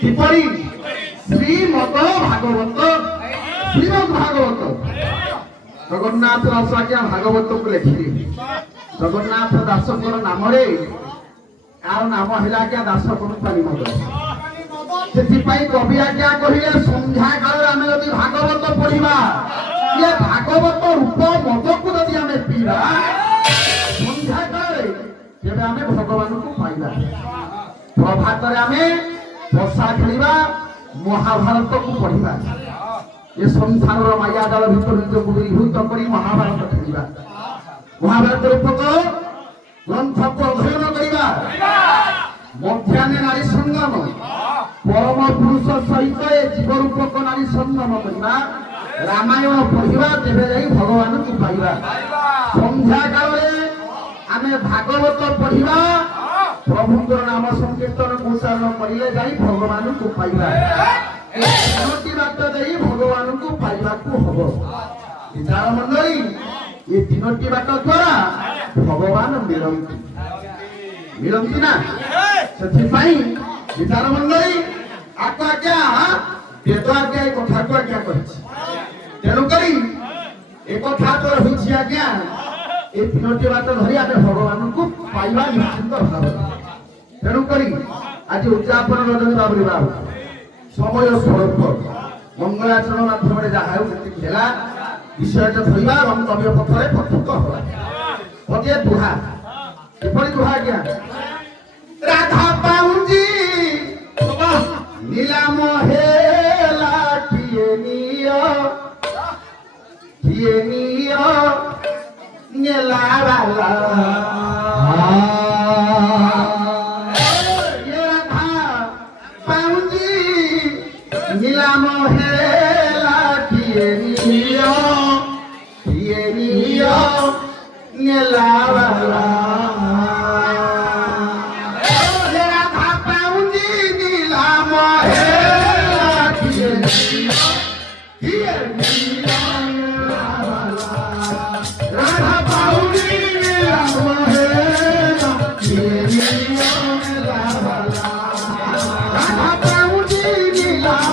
কিপরি শ্রীমদ ভাগবত শ্রীমদ ভাগবত জগন্নাথ দাস আজ্ঞা ভাগবতକୁ ଲେଖିଲେ ଜଗନ୍ନାଥ ଦାସଙ୍କର ନାମରେ ତାର ନାମ ହେଲା ଆଜ୍ଞା ଦାସ କରୁପାରି ମଦ। ସେଥିପାଇଁ କବି ଆଜ୍ଞା କହିଲେ ସନ୍ଧ୍ୟା କାଳରେ ଆମେ ଯଦି ଭାଗବତ ପଢିବା ଇଏ ଭାଗବତ ରୂପ ମଦକୁ ଯଦି ଆମେ ପିଇବା ସନ୍ଧ୍ୟା କାଳରେ ତେବେ ଆମେ ଭଗବାନଙ୍କୁ ପାଇବା। ପ୍ରଭାତରେ ଆମେ ବର୍ଷା ଖେଳିବା ମହାଭାରତକୁ ପଢିବା ଏ ସଂସାରର ମାୟା ଜାଳ ଭିତରୁ ନିଜକୁ ବିଭୂତ କରି ମହାଭାରତ ଖେଳିବା। ମହାଭାରତ ରୂପକ ଗ୍ରନ୍ଥକୁ ଅଧ୍ୟୟନ କରିବା। ମଧ୍ୟାହ୍ନେ ନାରୀ ସଂଗ୍ରାମ ପରମ ପୁରୁଷ ସହିତ ଏ ଜୀବ ରୂପକ ନାରୀ ସଂଗ୍ରାମ କରିବା। ରାମାୟଣ ପଢିବା ତେବେ ଯାଇ ଭଗବାନଙ୍କୁ ପାଇବା। ସନ୍ଧ୍ୟା କାଳରେ ଆମେ ଭାଗବତ ପଢିବା ପ୍ରଭୁଙ୍କର ନାମ ସଂକୀର୍ତ୍ତନକୁ ଉଚ୍ଚାରଣ କରିଲେ ଯାଇ ଭଗବାନଙ୍କୁ ପାଇବା। ତିନୋଟି ବାଟ ଦେଇ ଭଗବାନଙ୍କୁ ପାଇବାକୁ ହବ। ବିଚାର ମଣ୍ଡଳୀ ଏ ତିନୋଟି ବାଟ ଦ୍ୱାରା ଭଗବାନ ମିଳନ୍ତି ନା। ସେଥିପାଇଁ ବିଚାର ମଣ୍ଡଳୀ ଆକୁ ଆଜ୍ଞା ବେଦ ଆଜ୍ଞା ଏ କଥାକୁ ଆଜ୍ଞା କହିଛି। ତେଣୁକରି ଏ କଥା ତ ରହିଛି ଆଜ୍ଞା ଏ ତିନୋଟି ବାଟ ଧରି ଆମେ ଭଗବାନଙ୍କୁ ପାଇବା ନିଶ୍ଚିନ୍ତ ଭାବରେ। ତେଣୁକରି ଆଜି ଉଦ୍ଯାପନ ରଜନୀ ବାବୁରୀ ବାବୁ ସମୟ ସ୍ୱରୂପ ମଙ୍ଗଳାଚରଣ ମାଧ୍ୟମରେ ଯାହା ହେଉ ଯେତିକି ହେଲା ବିଷୟଟା ଧରିବା ଏବଂ କବିୟ ପଥରେ ପ୍ରସ୍ତୁତ ହେବା। ଗୋଟିଏ ଦୁହା କିପରି ଦୁହା ଆଜ୍ଞା ରାଧା ପାଉଁଜି ନିଲାମ ହେଲା କିଏ ନିଅ ନେଲା ବାଲା নিলাম হেলা কিয়ে নিয় নেলা বালা রাধা পাউজি নিলাম হেলা কিয়ে নিয় নেলা বালা রাধা পাউজি নিলাম হেলা কিয়ে নিয় নেলা বালা রাধা পাউজি নিলাম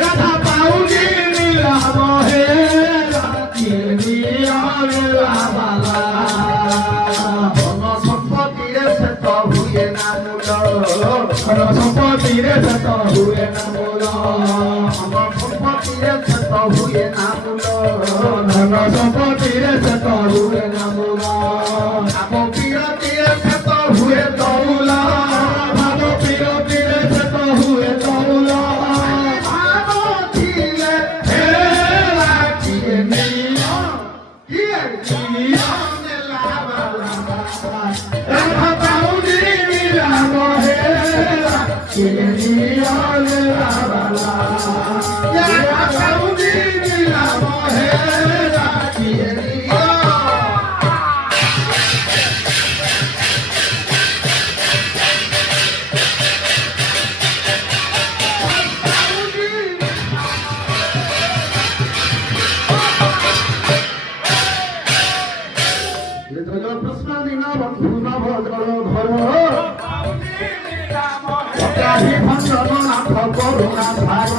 রাধা পাউজি নিলাম সম্পত্তিরে সে তো হুয়ে না মূল সম্পত্তিরে সে তো হুয়ে না মূল সম্পত্তিরে সে তো হুয়ে না মূল সম্পত্তিরে সে তো হুয়ে না মূল আপ বিরতিরে সে তো হুয়ে তৌল ভাব বিরতিরে সে তো হুয়ে তৌল ভাব দিলে হেলা কিয়ে নিয় নেলা বালা রাধা পাউজি নিলাম হেলা কিয়ে নিয় নেলা বালা রাধা পাউজি নিলাম হেলা কিয়ে নিয়। প্রশ্ন দিন বন্ধু নভদ্র ধর ভঞ্জনাথ করুণা ভাগ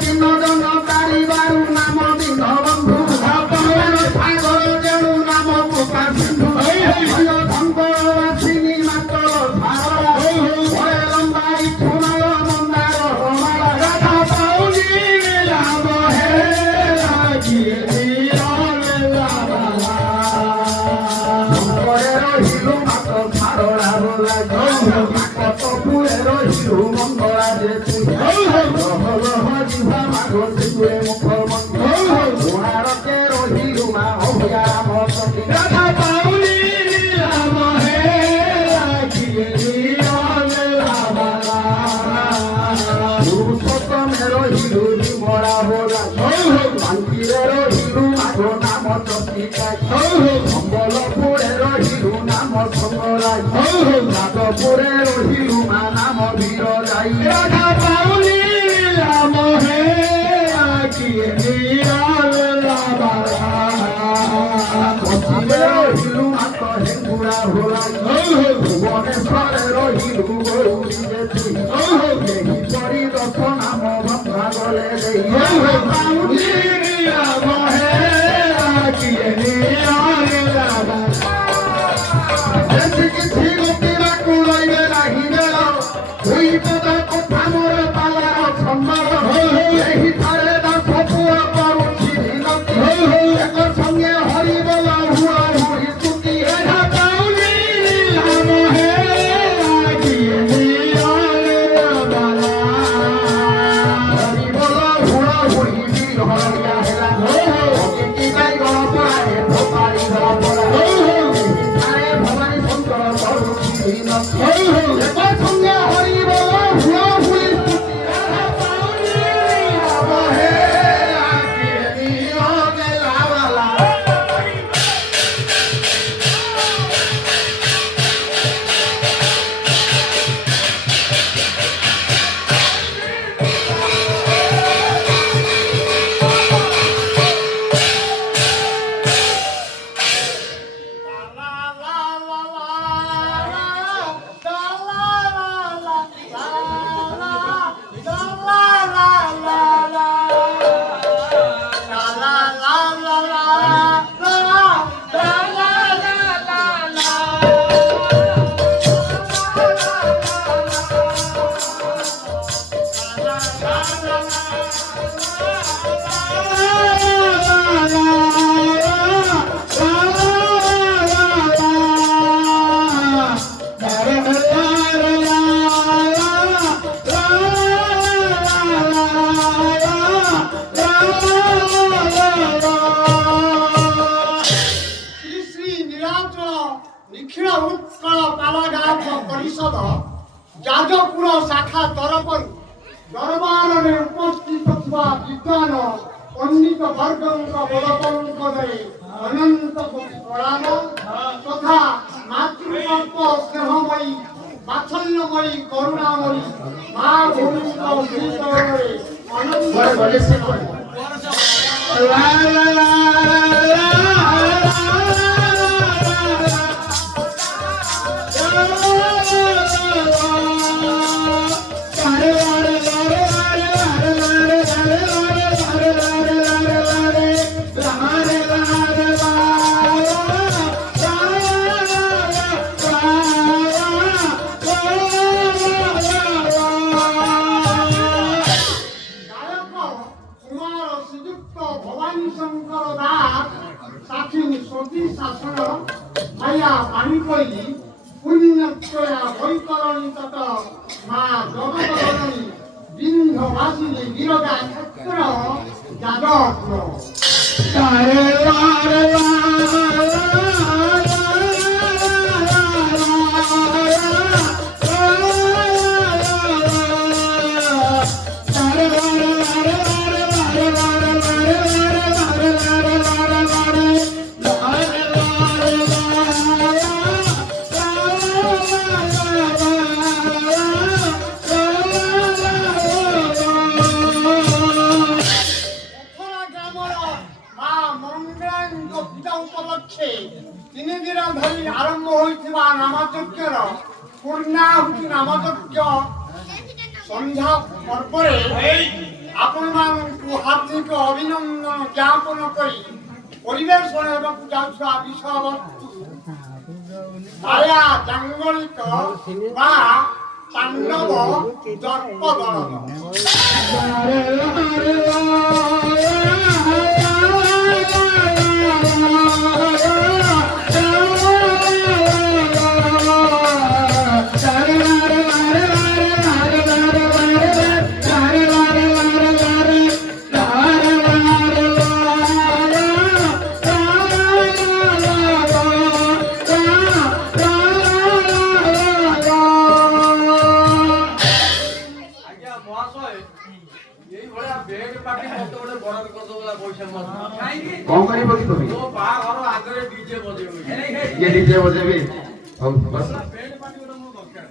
দিন জন তারিবারু নাম দিন বন্ধু সাগর যেণু নাম গোপা সিন্ধু ধঙ্গিনী মাতর ভয় লম্বাই ছুণয় মন্দার রাধা পাউজি নিলাম হেলা কিয়ে রহিলু মাত ভাড়া বলা কতপুরে রহিলু মঙ্গলা যে জিভা মাঘ সিধুয়ে মুখ মন্দিরকে রহিলু মা অভিরাম রাধা পাউলি নিলাম হেলা কিয়ে নিয় নেলা বালা পুরুষোত্তমে রহিলু বিমলা বলা শান্তিরে রহিলু মাঘ নাম চন্দিকায় সম্বলপুরে রহিলু নাম সংগরায় যাদবপুরে রহিলু মা নাম বীর যাই রাধা পাউলি নিলাম হেলা কিয়ে নিয় রহিলু মাত হেঙ্গুড়া ভোলাই ভুবনেশ্বরে রহিলু গৌরী তুই এই পরিদর্শন নাম ভঙ্গা গলে କିଛି ଗୋପିବାକୁ ରହିବେ ନାହିଁ ବେଳ ଦୁଇ ପଦ କଥା ମୋର ପାଲାର ସମ୍ବାର ଏହି ଥରେ ଦାସ ପୁଅ କରୁଛି ବିନତି ଏକ ସଙ୍ଗେ ହରିବୋଲ ହୁଳ ହୁଳି ସ୍ତୁତି ଏହା ପାଉନି ନାମ ହେ ହରିବୋଲ ହୁଳ ହୁଳି ହରିଆ ହେଲା କି ଗାଇ ଗଣପଡ଼ାରେ ଭୋପାଳି ଗଣପଡ଼ା ভবানী শঙ্কর সঙ্গে হরিব ନିଖିଳ ଉତ୍କଳ ପାଲଗାୟକ ପରିଷଦ ଯାଜପୁର ଶାଖା ତରଫରୁ ଦରବାରରେ ଉପସ୍ଥିତ ଥିବା ବିଦ୍ୱାନ ପଣ୍ଡିତ ବର୍ଗଙ୍କ ବଡ଼ପଙ୍କରେ ଅନନ୍ତ କୋଟି ପ୍ରଣାମ ତଥା ମାତୃକଳ୍ପ ସ୍ନେହମୟୀ ବାତ୍ସଲ୍ୟମୟୀ କରୁଣାମୟୀ ମା ଭୂମିଙ୍କ ଶ୍ରୀଚରଣରେ ଅନନ୍ତ পুণ্যত্রয়া বৈতরণী তত মা জগৎজননী বিন্ধ্যবাসিনী বিরজা ক্ষেত্র যাদবপুর আরম্ভ হয়েছিবা নামযজ্ঞর পূর্ণাহুতি নামযজ্ঞ সন্ধ্যা পর্বরে ଆପଣମାନଙ୍କୁ ହାର୍ଦ୍ଦିକ ଅଭିନନ୍ଦନ ଜ୍ଞାପନ କରି ପରିବେଷଣ ହେବାକୁ ଯାଉଥିବା ବିଷୟବସ୍ତୁ ମାୟା ଜାଙ୍ଗଳିକ ବା ତାଣ୍ଡବ ଦର୍ପଦଳନ कौन करी बगी तुम्हें तो बाहर आगे डीजे बजेबे ये डीजे बजेबे और बस बैंड पार्टी गोटे मो दरकार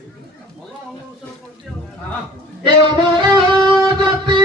भलो हम सब करती हां ए अमर जति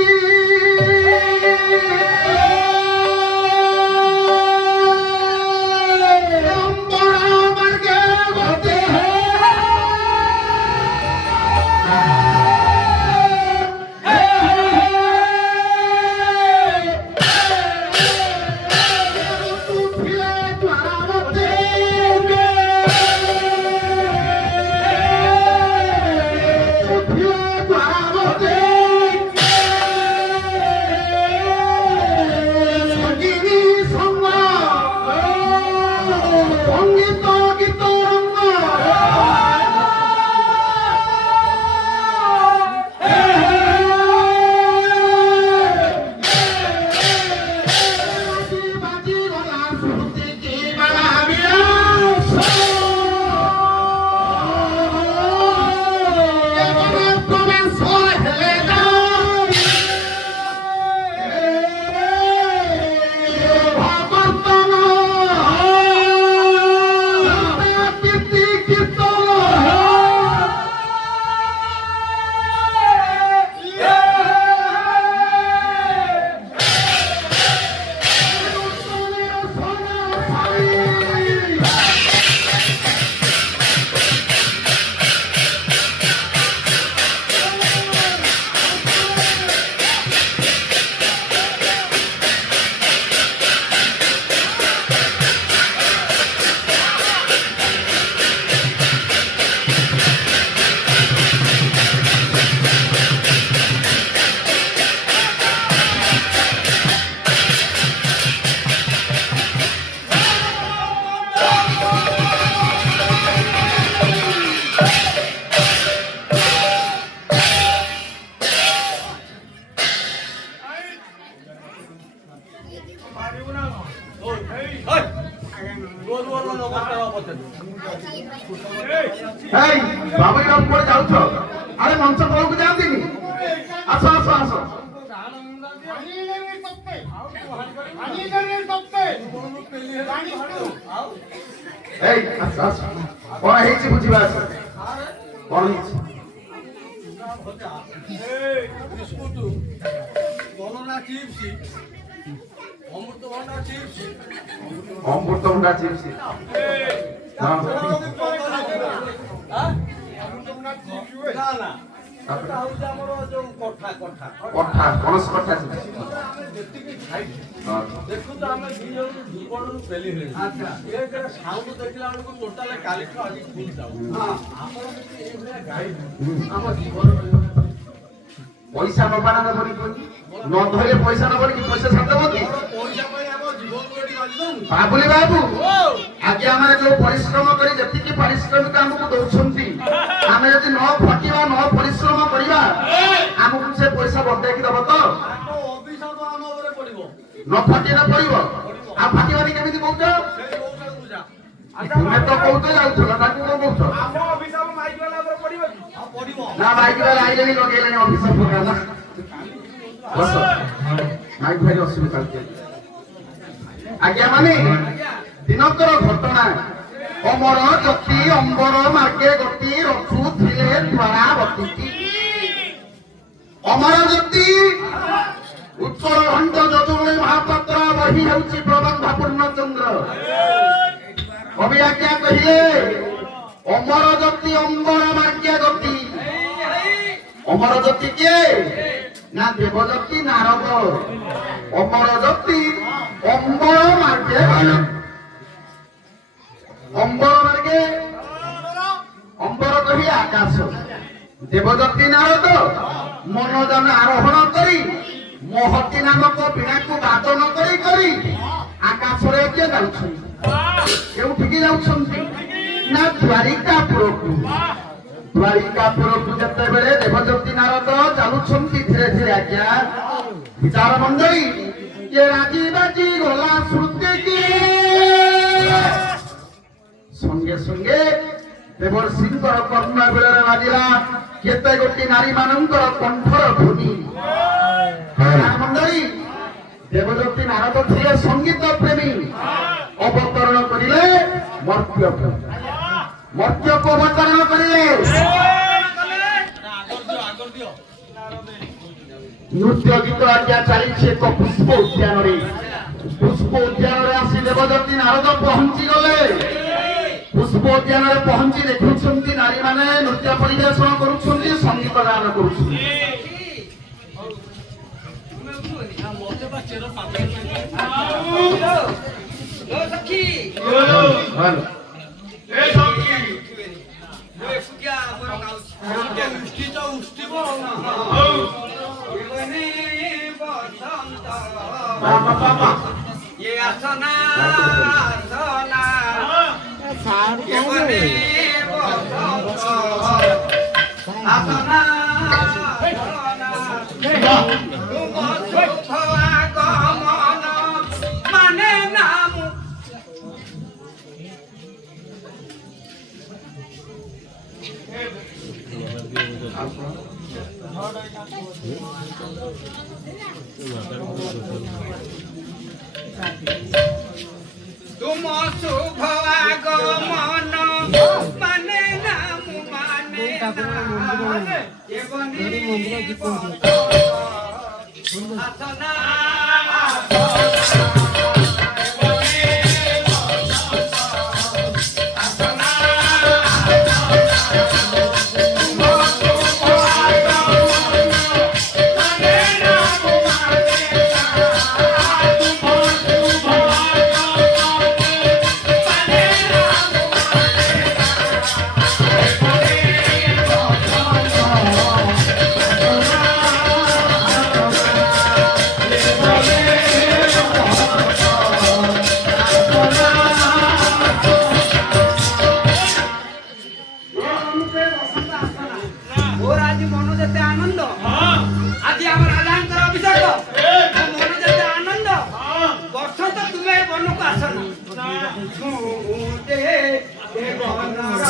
এই বাবুই বাবু করে যাচ্ছ? আরে মঞ্চ তলକୁ যাଆନ୍ତିନି? আস আস আস। এই আস আস। কଣ ହେଇଛି ବୁଝିବା ଆସ। କଣ ହେଇଛି? ବିସ୍କୁଟ ବନାନା ଚିପ୍ସ ଅମୃତଭଣ୍ଡା ଚିପ୍ସ ଅମୃତଭଣ୍ଡା ଚିପ୍ସ। ହଁ। ନା ନା ଏଟା ହଉଛି ଆମର ଯୋଉ କଠା କଠା କଠା ପଣସ କଠା ଚିପ୍ସ। ଆମେ ଯେତିକି ଖାଇଛୁ ହଁ। ଦେଖୁଛୁ ଆମେ ଦି ଜଣ ଜୀବନରୁ ଫେଲି ହେଲୁ ଏକରେ ସାଉଣ୍ଡ ଦେଖିଲା ବେଳକୁ ଟୋଟାଲ କାଲିଠୁ ଆଜି ଫୁଲ ଯାଉ ଆପଣ ଯଦି ଏଇଭଳିଆ ଗାଇବେ ଆମ ଜୀବନ ପଇସା ନବାନା ନବନି ନ ଧଇଲେ ପଇସା ନବନି କି ପଇସା ସାରିଦେବ କି? ପଇସା ପାଇଁ ଆମ ଜୀବନକୁ ଏଠି ବାଜି ଦଉନି ବାବୁଲି ବାବୁ ଆଜି ଆମେ ଯୋଉ ପରିଶ୍ରମ କରି ଯେତିକି ପାରିଶ୍ରମିକ ଆମକୁ ଦଉଛନ୍ତି ଆମେ ଯଦି ନ ଖଟିବା ନ ପରିଶ୍ରମ କରିବା ଆମକୁ ସେ ପଇସା ବଦଳେଇକି ଦବ ତ? ତାଙ୍କ ଅଭିଶାପ ଆମ ଉପରେ ପଡିବ ନ ଖଟିଲେ ପଡିବ ଆଉ ଫାଟିବାନି କେମିତି କହୁଛ? ସେଇ ଔଷଧ ପୂଜା ତୁମେ ତ କହୁଛ ଯାଉଥିଲ ତାକୁ କଣ କହୁଛ? ଆଉ ପଡିବ ନା ମାଇକ ବାଲା ଆଇଲେଣି ଲଗେଇଲେଣି ଅଫିସର ପ୍ରୋଗ୍ରାମ ବସ ମାଇକ ଭାଇ ଅସୁବିଧା ଆଜ୍ଞା ମାନେ ଦିନକର ଘଟଣା ଅମର ଜ୍ୟୋତି ଅମ୍ବର ମାର୍କେ ଗତି ରଥୁ ଥିଲେ ଦ୍ୱାରା ବତିକି ଅମର ଜ୍ୟୋତି ଉତ୍ତର ଘଣ୍ଟ ଯଦୁମଣି ମହାପାତ୍ର ବହି ହେଉଛି ପ୍ରବନ୍ଧ ପୂର୍ଣ୍ଣଚନ୍ଦ୍ର କବି ଆଜ୍ଞା କହିଲେ ଅମର ଜ୍ୟୋତି ଅମ୍ବର ମାର୍କେ ଗତି ଅମର ଜ୍ୟୋତି କିଏ ନା ଦେବଜ୍ୟୋତି ନାରଦ ଅମର ଜ୍ୟୋତି ଅମ୍ବର ମାର୍କେ ଅମ୍ବର ମାର୍କେ ଅମ୍ବର କହି ଆକାଶ ଦେବଜ୍ୟୋତି ନାରଦ ମନୋଜନ ଆରୋହଣ କରି ମହତି ନାମକ ବୀଣାକୁ ବାଦନ କରି କରି ଆକାଶରେ କିଏ ଯାଉଛନ୍ତି କେଉଁଠିକି ଯାଉଛନ୍ତି ନା ଦ୍ୱାରିକାପୁରକୁ ଦ୍ୱାରିକାପୁରକୁ ଯେତେବେଳେ ଦେବଜ୍ୟୋତି ନାରଦ ଚାଲୁଛନ୍ତି ଧୀରେ ଧୀରେ ଆଜ୍ଞା ବିଚାର ମଣ୍ଡଳୀ କିଏ ରାଜି ବାଜି ଗଲା ଶ୍ରୁତି କି ସଙ୍ଗେ ସଙ୍ଗେ ଦେବର୍ଷିଙ୍କର କର୍ଣ୍ଣ ବେଳରେ ବାଜିଲା କେତେ ଗୋଟି ନାରୀ ମାନଙ୍କର କଣ୍ଠର ଧ୍ୱନି ମଣ୍ଡଳୀ ଦେବଜ୍ୟୋତି ନାରଦ ଥିଲେ ସଙ୍ଗୀତ ପ୍ରେମୀ ଅବତରଣ କରିଲେ ମର୍ତ୍ତ୍ୟକୁ ମର୍ତ୍ତ୍ୟକୁ ଅବତରଣ କରିଲେ ନୃତ୍ୟ ଗୀତ ଆଜ୍ଞା ଚାଲିଛି ଏକ ପୁଷ୍ପ ଉଦ୍ୟାନରେ ପୁଷ୍ପ ଉଦ୍ୟାନରେ ଆସି ଦେବଜ୍ୟୋତି ନାରଦ ପହଞ୍ଚି ଗଲେ ପୁଷ୍ପ ଉଦ୍ୟାନରେ ପହଞ୍ଚି ଦେଖୁଛନ୍ତି ନାରୀମାନେ ନୃତ୍ୟ ପରିବେଷଣ କରୁଛନ୍ତି ସଙ୍ଗୀତ ଗାନ କରୁଛନ୍ତି ମତେ ବା ଚେର ପାଖରେ तुम शुभ आगमन माने नाम माने आसना মুদে দেবনর